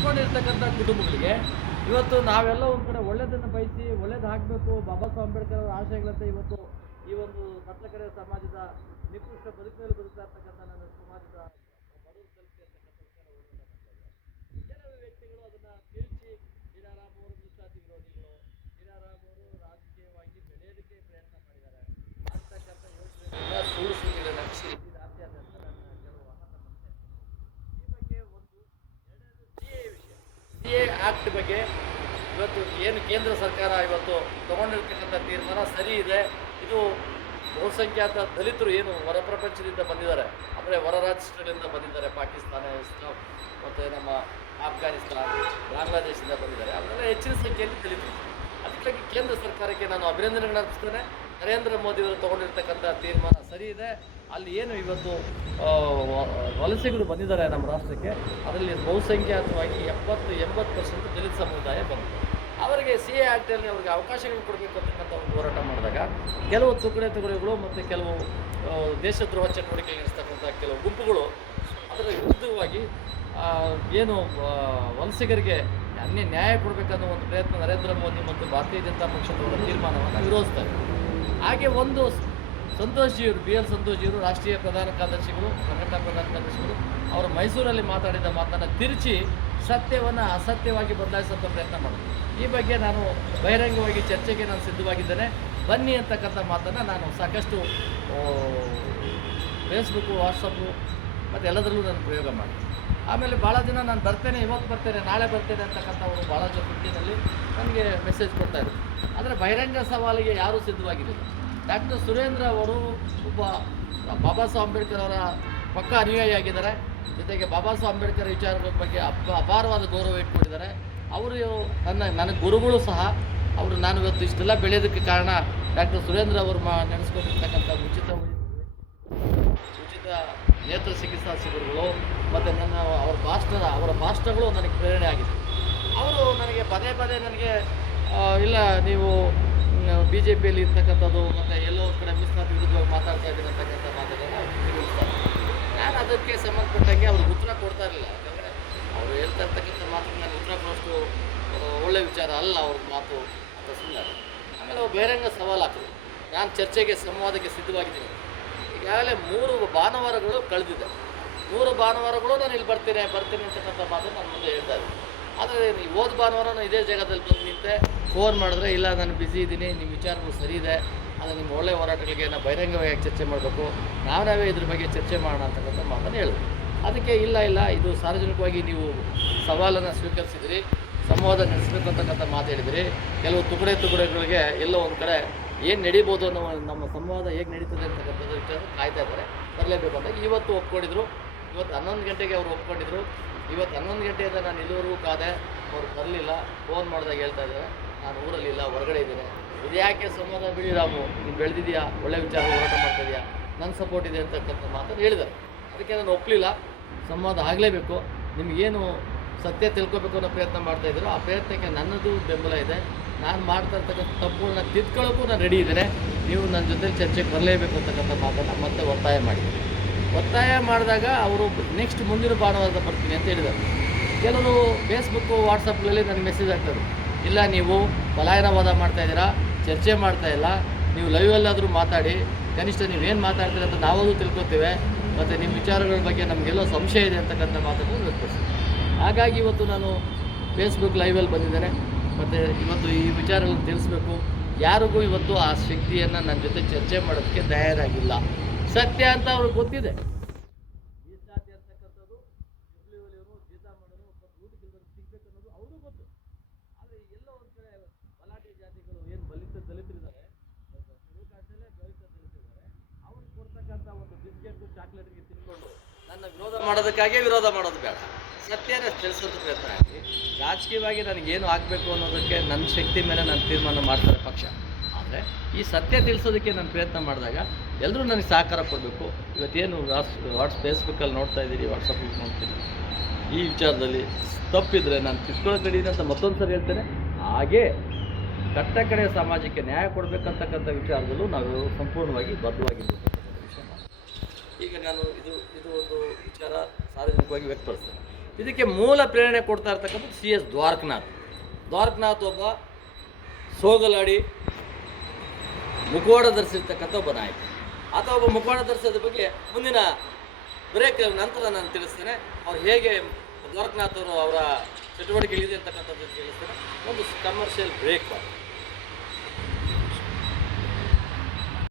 ಹಂಚ್ಕೊಂಡಿರ್ತಕ್ಕಂಥ ಕುಟುಂಬಗಳಿಗೆ ಇವತ್ತು ನಾವೆಲ್ಲ ಒಂದು ಕಡೆ ಒಳ್ಳೆಯದನ್ನು ಬಯಸಿ ಒಳ್ಳೇದು ಆಗಬೇಕು, ಬಾಬಾ ಸಾಹೇಬ್ ಅಂಬೇಡ್ಕರ್ ಅವರ ಆಶಯಗಳಂತೆ ಇವತ್ತು ಈ ಒಂದು ಕತ್ತಲಕರೆ ಸಮಾಜದ ನಿಕೃಷ್ಟ ಬದುಕಿನಲ್ಲಿ ಬದುಕ್ತಾ ಇರ್ತಕ್ಕಂಥ ನನ್ನ ಸಮಾಜದ ಬಡವರು ತಲುಪಿ ಅಂತಕ್ಕಂಥ ವಿಚಾರ ಹೋರಾಟ ಮಾಡ್ತಾ ಇದ್ದಾರೆ. ಕೆಲವು ವ್ಯಕ್ತಿಗಳು ಅದನ್ನು ತಿರುಚಿ ನೀನಾರಾಮ್ ಅವರು ಮೀಸಲಾತಿ ವಿರೋಧಿಗಳು, ನೀನಾರಾಮ್ ಅವರು ರಾಜಕೀಯವಾಗಿ ಬೆಳೆಯೋದಕ್ಕೆ ಪ್ರಯತ್ನ ಮಾಡಿದ್ದಾರೆ ಅಂತಕ್ಕಂಥ ಯೋಚನೆಗಳನ್ನ ಸುಳ್ಳು ಸುದ್ದಿಗಳನ್ನು ಹಂಚಿ ರಾಜ್ಯಾದ್ಯಂತ ನನ್ನ ಕೆಲವು ಅಸಮಾಧಾನ. ಈ ಬಗ್ಗೆ ಒಂದು ಎರಡನೇದು CAA ವಿಷಯ. CAA ಆಕ್ಟ್ ಬಗ್ಗೆ ಇವತ್ತು ಏನು ಕೇಂದ್ರ ಸರ್ಕಾರ ಇವತ್ತು ತಗೊಂಡಿರ್ತಕ್ಕಂಥ ತೀರ್ಮಾನ ಸರಿ ಇದೆ. ಇದು ಬಹುಸಂಖ್ಯಾತ ದಲಿತರು ಏನು ಹೊರ ಪ್ರಪಂಚದಿಂದ ಬಂದಿದ್ದಾರೆ, ಅಂದರೆ ಹೊರ ರಾಷ್ಟ್ರಗಳಿಂದ ಬಂದಿದ್ದಾರೆ, ಪಾಕಿಸ್ತಾನ, ಇಸ್ಲಾಂ ಮತ್ತು ನಮ್ಮ ಆಫ್ಘಾನಿಸ್ತಾನ, ಬಾಂಗ್ಲಾದೇಶದಿಂದ ಬಂದಿದ್ದಾರೆ. ಅವರೆಲ್ಲ ಹೆಚ್ಚಿನ ಸಂಖ್ಯೆಯಲ್ಲಿ ದಲಿತರು. ಅದಕ್ಕಾಗಿ ಕೇಂದ್ರ ಸರ್ಕಾರಕ್ಕೆ ನಾನು ಅಭಿನಂದನೆಗಳನ್ನು ಅರ್ಪಿಸ್ತೇನೆ. ನರೇಂದ್ರ ಮೋದಿಯವರು ತಗೊಂಡಿರ್ತಕ್ಕಂಥ ತೀರ್ಮಾನ ಸರಿ ಇದೆ. ಅಲ್ಲಿ ಏನು ಇವತ್ತು ವಲಸಿಗರು ಬಂದಿದ್ದಾರೆ ನಮ್ಮ ರಾಷ್ಟ್ರಕ್ಕೆ, ಅದರಲ್ಲಿ ಬಹುಸಂಖ್ಯಾತವಾಗಿ 70-80% ದಲಿತ ಸಮುದಾಯ ಬಂದಿದೆ. ಅವರಿಗೆ CAA ಆ್ಯಕ್ಟಲ್ಲಿ ಅವ್ರಿಗೆ ಅವಕಾಶಗಳು ಕೊಡಬೇಕು ಅಂತಕ್ಕಂಥ ಒಂದು ಹೋರಾಟ ಮಾಡಿದಾಗ ಕೆಲವು ತುಕಡಿಗಳು ಮತ್ತು ಕೆಲವು ದೇಶದ್ರೋಹ ಚಟುವಟಿಕೆ ನಡೆಸ್ತಕ್ಕಂಥ ಕೆಲವು ಗುಂಪುಗಳು ಅದರ ವಿರುದ್ಧವಾಗಿ ಏನು ವಲಸಿಗರಿಗೆ ನ್ಯಾಯ ಕೊಡಬೇಕನ್ನೋ ಒಂದು ಪ್ರಯತ್ನ ನರೇಂದ್ರ ಮೋದಿ ಮತ್ತು ಭಾರತೀಯ ಜನತಾ ಪಕ್ಷದವರ ತೀರ್ಮಾನವನ್ನು ವಿರೋಧಿಸ್ತಾರೆ. ಹಾಗೆ ಒಂದು ಸಂತೋಷ್ ಜಿಯವರು, BL ಸಂತೋಷ್ ಜಿಯವರು, ರಾಷ್ಟ್ರೀಯ ಪ್ರಧಾನ ಕಾರ್ಯದರ್ಶಿಗಳು, ಸಂಘಟನಾ ಪ್ರಧಾನ ಕಾರ್ಯದರ್ಶಿಗಳು, ಅವರು ಮೈಸೂರಲ್ಲಿ ಮಾತಾಡಿದ ಮಾತನ್ನು ತಿರುಚಿ ಸತ್ಯವನ್ನು ಅಸತ್ಯವಾಗಿ ಬದಲಾಯಿಸುವಂಥ ಪ್ರಯತ್ನ ಮಾಡಿದ್ರು. ಈ ಬಗ್ಗೆ ನಾನು ಬಹಿರಂಗವಾಗಿ ಚರ್ಚೆಗೆ ನಾನು ಸಿದ್ಧವಾಗಿದ್ದೇನೆ, ಬನ್ನಿ ಅಂತಕ್ಕಂಥ ಮಾತನ್ನು ನಾನು ಸಾಕಷ್ಟು ಫೇಸ್ಬುಕ್ಕು, ವಾಟ್ಸಪ್ಪು ಮತ್ತು ಎಲ್ಲದರಲ್ಲೂ ನಾನು ಪ್ರಯೋಗ ಮಾಡಿ. ಆಮೇಲೆ ಭಾಳ ಜನ ನಾನು ಬರ್ತೇನೆ, ಇವತ್ತು ಬರ್ತೇನೆ, ನಾಳೆ ಬರ್ತೇನೆ ಅಂತಕ್ಕಂಥವರು ಭಾಳ ಜನ ಸುದ್ದಿನಲ್ಲಿ ನನಗೆ ಮೆಸೇಜ್ ಕೊಡ್ತಾಯಿದ್ರು. ಆದರೆ ಬಹಿರಂಗ ಸವಾಲಿಗೆ ಯಾರೂ ಸಿದ್ಧವಾಗಿರಲಿಲ್ಲ. ಡಾಕ್ಟರ್ ಸುರೇಂದ್ರ ಅವರು ಒಬ್ಬ ಬಾಬಾ ಸಾಹೇಬ್ ಅಂಬೇಡ್ಕರ್ ಅವರ ಪಕ್ಕ ಅನುಯಾಯಿ ಆಗಿದ್ದಾರೆ. ಜೊತೆಗೆ ಬಾಬಾ ಸಾಹೇಬ್ ಅಂಬೇಡ್ಕರ್ ವಿಚಾರಗಳ ಬಗ್ಗೆ ಅಪಾರವಾದ ಗೌರವ ಇಟ್ಕೊಂಡಿದ್ದಾರೆ. ಅವರು ನನ್ನ ಗುರುಗಳು ಸಹ. ಅವರು ನಾನು ಇವತ್ತು ಇಷ್ಟೆಲ್ಲ ಬೆಳೆಯೋದಕ್ಕೆ ಕಾರಣ ಡಾಕ್ಟರ್ ಸುರೇಂದ್ರ ಅವರು ನಡೆಸ್ಕೊಂಡಿರ್ತಕ್ಕಂಥ ಉಚಿತ ನೇತ್ರ ಚಿಕಿತ್ಸಾ ಶಿಬಿರಗಳು ಮತ್ತು ಅವರ ಭಾಷಣಗಳು ನನಗೆ ಪ್ರೇರಣೆ ಆಗಿದೆ. ಅವರು ನನಗೆ ಪದೇ ನನಗೆ ಇಲ್ಲ ನೀವು BJPಯಲ್ಲಿ ಇರ್ತಕ್ಕಂಥದ್ದು ಮತ್ತು ಎಲ್ಲೋ ಒಂದು ಕಡೆ ಮೀಸಲಾತಿ ವಿರುದ್ಧವಾಗಿ ಮಾತಾಡ್ತಾ ಇದ್ದೀನಿ ಅಂತಕ್ಕಂಥ ಮಾತುಗಳನ್ನು ತಿಳಿಸ್ತಾರೆ. ನಾನು ಅದಕ್ಕೆ ಸಂಬಂಧಪಟ್ಟಂಗೆ ಅವ್ರಿಗೆ ಉತ್ತರ ಕೊಡ್ತಾ ಇರಲಿಲ್ಲ. ಯಾಕಂದರೆ ಅವರು ಹೇಳ್ತಾ ಇರ್ತಕ್ಕಂಥ ಮಾತಿಗೆ ನಾನು ಉತ್ತರ ಕೊಡೋಷ್ಟು ಒಳ್ಳೆಯ ವಿಚಾರ ಅಲ್ಲ ಅವ್ರ ಮಾತು ಅಂತ ಸುಮ್ಮನೆ. ಆಮೇಲೆ ಅವ್ರು ಬಹಿರಂಗ ಸವಾಲು ಹಾಕಿದ್ರು. ನಾನು ಚರ್ಚೆಗೆ ಸಂವಾದಕ್ಕೆ ಸಿದ್ಧವಾಗಿದ್ದೀನಿ. ಈಗಾಗಲೇ 3 ಭಾನುವಾರಗಳು ಕಳೆದಿದೆ. 3 ಭಾನುವಾರಗಳು ನಾನು ಇಲ್ಲಿ ಬರ್ತೀನಿ ಅಂತಕ್ಕಂಥ ಮಾತು ನಾನು ಮುಂದೆ ಹೇಳ್ತಾ ಇದ್ದೀನಿ. ಆದರೆ ಹೋದ ಭಾನುವಾರ ನಾನು ಇದೇ ಜಾಗದಲ್ಲಿ ಬಂದು ನಿಂತೆ, ಫೋನ್ ಮಾಡಿದ್ರೆ ಇಲ್ಲ ನಾನು ಬ್ಯುಸಿ ಇದ್ದೀನಿ, ನಿಮ್ಮ ವಿಚಾರಗಳು ಸರಿ ಇದೆ, ಅದು ನಿಮ್ಮ ಒಳ್ಳೆಯ ಹೋರಾಟಗಳಿಗೆ ನಾವು ಬಹಿರಂಗವಾಗಿ ಚರ್ಚೆ ಮಾಡಬೇಕು, ನಾವೇ ಇದ್ರ ಬಗ್ಗೆ ಚರ್ಚೆ ಮಾಡೋಣ ಅಂತಕ್ಕಂಥ ಮಾತನ್ನು ಹೇಳಿದ್ರು. ಅದಕ್ಕೆ ಇಲ್ಲ ಇದು ಸಾರ್ವಜನಿಕವಾಗಿ ನೀವು ಸವಾಲನ್ನು ಸ್ವೀಕರಿಸಿದಿರಿ, ಸಂವಾದ ನಡೆಸಬೇಕು ಅಂತಕ್ಕಂಥ ಮಾತು ಹೇಳಿದಿರಿ. ಕೆಲವು ತುಕಡಿಗಳಿಗೆ ಎಲ್ಲೋ ಒಂದು ಕಡೆ ಏನು ನಡೀಬೋದು ಅನ್ನೋ ನಮ್ಮ ಸಂವಾದ ಹೇಗೆ ನಡೀತದೆ ಅಂತಕ್ಕಂಥದ್ದು ವಿಚಾರ ಕಾಯ್ತಾ ಇದ್ದಾರೆ. ಬರಲೇಬೇಕು ಅಂತ ಇವತ್ತು ಒಪ್ಕೊಂಡಿದ್ರು. ಇವತ್ತು 11 ಗಂಟೆಗೆ ಅವರು ಒಪ್ಕೊಂಡಿದ್ರು. ಇವತ್ತು 11 ಗಂಟೆಯಿಂದ ನಾನು ಇಲ್ಲಿವರೆಗೂ ಕಾದೆ, ಅವ್ರು ಬರಲಿಲ್ಲ. ಫೋನ್ ಮಾಡಿದಾಗ ಹೇಳ್ತಾ ಇದ್ದಾರೆ ನಾನು ಊರಲ್ಲಿಲ್ಲ, ಹೊರಗಡೆ ಇದ್ದೀನಿ. ಇದು ಯಾಕೆ ಸಂವಾದ ಬಿಡಿ ರಾಮು, ನೀನು ಬೆಳೆದಿದೆಯಾ, ಒಳ್ಳೆ ವಿಚಾರ ಹೋರಾಟ ಮಾಡ್ತಾಯಿದೆಯಾ, ನನ್ನ ಸಪೋರ್ಟ್ ಇದೆ ಅಂತಕ್ಕಂಥ ಮಾತನ್ನು ಹೇಳಿದ್ದಾರೆ. ಅದಕ್ಕೆ ನಾನು ಒಪ್ಪಲಿಲ್ಲ. ಸಂವಾದ ಆಗಲೇಬೇಕು. ನಿಮಗೇನು ಸತ್ಯ ತಿಳ್ಕೊಬೇಕು ಅನ್ನೋ ಪ್ರಯತ್ನ ಮಾಡ್ತಾಯಿದ್ರು, ಆ ಪ್ರಯತ್ನಕ್ಕೆ ನನ್ನದು ಬೆಂಬಲ ಇದೆ. ನಾನು ಮಾಡ್ತಾ ಇರ್ತಕ್ಕಂಥ ತಪ್ಪುಗಳನ್ನ ತಿದ್ಕೊಳ್ಳೋಕ್ಕೂ ನಾನು ರೆಡಿ ಇದ್ದೇನೆ. ನೀವು ನನ್ನ ಜೊತೆಲಿ ಚರ್ಚೆಗೆ ಬರಲೇಬೇಕು ಅಂತಕ್ಕಂಥ ಮಾತನ್ನು ಮತ್ತೆ ಒತ್ತಾಯ ಮಾಡಿದಾಗ ಅವರು ನೆಕ್ಸ್ಟ್ ಮುಂದಿನ ಭಾನುವಾರದ ಬರ್ತೀನಿ ಅಂತ ಹೇಳಿದ್ದಾರೆ. ಕೆಲವರು ಫೇಸ್ಬುಕ್ಕು, ವಾಟ್ಸಪ್ಗಳಲ್ಲಿ ನನಗೆ ಮೆಸೇಜ್ ಆಗ್ತಾರೆ, ಇಲ್ಲ ನೀವು ಪಲಾಯನವಾದ ಮಾಡ್ತಾಯಿದ್ದೀರಾ, ಚರ್ಚೆ ಮಾಡ್ತಾಯಿಲ್ಲ, ನೀವು ಲೈವಲ್ಲಾದರೂ ಮಾತಾಡಿ, ಕನಿಷ್ಠ ನೀವೇನು ಮಾತಾಡ್ತೀರ ಅಂತ ನಾವೂ ತಿಳ್ಕೊತೇವೆ, ಮತ್ತು ನಿಮ್ಮ ವಿಚಾರಗಳ ಬಗ್ಗೆ ನಮಗೆಲ್ಲೋ ಸಂಶಯ ಇದೆ ಅಂತಕ್ಕಂಥ ಮಾತನ್ನು ವ್ಯಕ್ತಪಡಿಸ್ತೀನಿ. ಹಾಗಾಗಿ ಇವತ್ತು ನಾನು ಫೇಸ್ಬುಕ್ ಲೈವಲ್ಲಿ ಬಂದಿದ್ದೇನೆ. ಮತ್ತು ಇವತ್ತು ಈ ವಿಚಾರಗಳನ್ನು ತಿಳಿಸ್ಬೇಕು. ಯಾರಿಗೂ ಇವತ್ತು ಆ ಶಕ್ತಿಯನ್ನು ನನ್ನ ಜೊತೆ ಚರ್ಚೆ ಮಾಡೋದಕ್ಕೆ ತಯಾರಾಗಿಲ್ಲ. ಸತ್ಯ ಅಂತ ಅವ್ರಿಗೆ ಗೊತ್ತಿದೆ. ಮೀಸಲಾತಿ ಅಂತಕ್ಕಂಥದ್ದು ಇವರು ಜೀತ ಮಾಡೋದು, ಊಟಕ್ಕಿಲ್ಲದವ್ರು ಸಿಗ್ಬೇಕು ಅನ್ನೋದು ಅವ್ರಿಗೂ ಗೊತ್ತು. ಆದರೆ ಎಲ್ಲೋ ಒಂದು ಕಡೆ ಬಲಾಟಿ ಜಾತಿಗಳು ಏನು ದಲಿತರಿದ್ದಾರೆ, ಕಾಶಲ್ಲೇ ದಲಿತರಿದ್ದಾರೆ, ಅವ್ರಿಗೆ ಕೊಡ್ತಕ್ಕಂಥ ಒಂದು ಬಿಸ್ಕೆಟ್ ಚಾಕ್ಲೇಟ್ಗೆ ತಿನ್ಕೊಂಡು ನನ್ನ ವಿರೋಧ ಮಾಡೋದು ಬೇಡ. ಸತ್ಯನ ತಿಳಿಸೋದು ಪ್ರಯತ್ನ ಆಗಿ ರಾಜಕೀಯವಾಗಿ ನನಗೇನು ಆಗಬೇಕು ಅನ್ನೋದಕ್ಕೆ ನನ್ನ ಶಕ್ತಿ ಮೇಲೆ ನಾನು ತೀರ್ಮಾನ ಮಾಡ್ತಾರೆ ಪಕ್ಷ. ಆದರೆ ಈ ಸತ್ಯ ತಿಳಿಸೋದಕ್ಕೆ ನಾನು ಪ್ರಯತ್ನ ಮಾಡಿದಾಗ ಎಲ್ಲರೂ ನನಗೆ ಸಹಕಾರ ಕೊಡಬೇಕು. ಇವತ್ತೇನು ಫೇಸ್ಬುಕ್ಕಲ್ಲಿ ನೋಡ್ತಾ ಇದ್ದೀರಿ, ವಾಟ್ಸಪ್ಪಲ್ಲಿ ನೋಡ್ತೀನಿ, ಈ ವಿಚಾರದಲ್ಲಿ ತಪ್ಪಿದರೆ ನಾನು ತಿಳ್ಕೊಳ್ಳೋದಿದ್ದೀನಿ ಅಂತ ಮತ್ತೊಂದು ಸರಿ ಹೇಳ್ತೇನೆ. ಹಾಗೇ ಕಟ್ಟಕಡೆಯ ಸಮಾಜಕ್ಕೆ ನ್ಯಾಯ ಕೊಡಬೇಕಂತಕ್ಕಂಥ ವಿಚಾರದಲ್ಲೂ ನಾವು ಸಂಪೂರ್ಣವಾಗಿ ಬದ್ಧವಾಗಿರ್ತಕ್ಕಂಥ ವಿಷಯ. ಈಗ ನಾನು ಇದು ಒಂದು ವಿಚಾರ ಸಾರ್ವಜನಿಕವಾಗಿ ವ್ಯಕ್ತಪಡಿಸ್ತೇನೆ. ಇದಕ್ಕೆ ಮೂಲ ಪ್ರೇರಣೆ ಕೊಡ್ತಾ ಇರ್ತಕ್ಕಂಥದ್ದು CS ದ್ವಾರಕನಾಥ್ ಒಬ್ಬ ಸೋಗಲಾಡಿ ಮುಖವಾಡ ಧರಿಸಿರ್ತಕ್ಕಂಥ ಒಬ್ಬ ನಾಯಕ. ಆತ ಒಬ್ಬ ಮುಖವಾಡ ಧರಿಸೋದ ಬಗ್ಗೆ ಮುಂದಿನ ಬ್ರೇಕ್ ನಂತರ ನಾನು ತಿಳಿಸ್ತೇನೆ. ಅವ್ರು ಹೇಗೆ ದ್ವಾರಕನಾಥ್ ಅವರು ಅವರ ಚಟುವಟಿಕೆಗಳಿದೆ ಅಂತಕ್ಕಂಥದ್ದು ತಿಳಿಸ್ತೇನೆ. ಒಂದು ಕಮರ್ಷಿಯಲ್ ಬ್ರೇಕ್ ಮಾಡಿ.